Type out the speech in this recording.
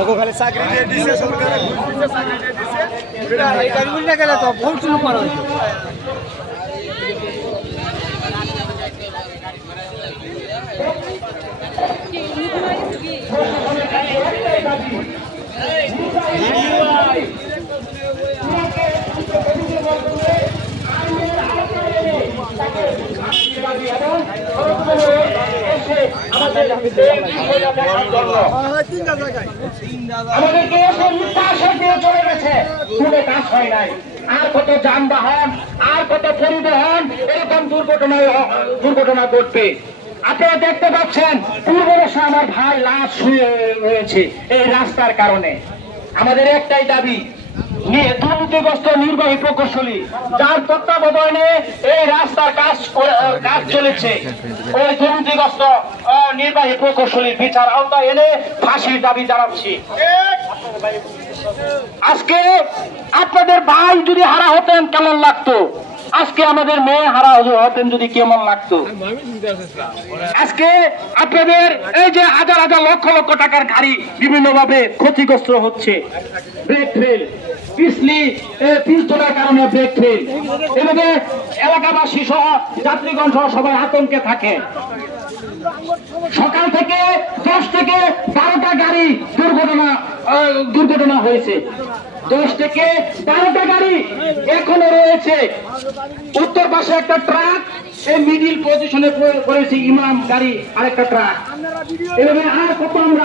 ওকে খালি চাকরি দিয়ে দিছে সরকারে চাকরি দিয়ে দিছে। এটা না গেলে তো বহুত শুরু করা হয়েছে। তিনটা জায়গায় আপনারা দেখতে পাচ্ছেন আমার ভাই লাশ শুয়ে রয়েছে এই রাস্তার কারণে। আমাদের একটাই দাবি দুর্নীতিগ্রস্ত নির্বাহী প্রকৌশলী, যার তত্ত্বাবধানে এই রাস্তার কাজ চলেছে। ওই দুর্নীতিগ্রস্ত নির্বাহী প্রকৌশলীর বিচার আওতায় এনে ফাঁসির দাবি জানাচ্ছি। আজকে আপনাদের ভাই যদি হারা হতেন কেমন লাগতো? আজকে আমাদের মেয়ে হারা হতেন যদি কেমন লাগতো। আজকে আপনাদের এই যে হাজার হাজার লক্ষ লক্ষ টাকার গাড়ি বিভিন্ন ভাবে ক্ষতিগ্রস্ত হচ্ছে। ব্রেক ফেল, পিছলি পিছ তোলার কারণে ব্রেক ফেল। এভাবে এলাকাবাসী সহ যাত্রীগণ সহ সবাই আতঙ্কে থাকে। সকাল থেকে দশ থেকে বারোটা গাড়ি দুর্ঘটনা দুর্ঘটনা হয়েছে। দশ থেকে বারোটা গাড়ি এখনও রয়েছে। উত্তর পাশে একটা ট্রাক সে মিডিল পজিশনে পড়েছে ইমাম গাড়ি, আরেকটা ট্রাক। এভাবে আর কত আমরা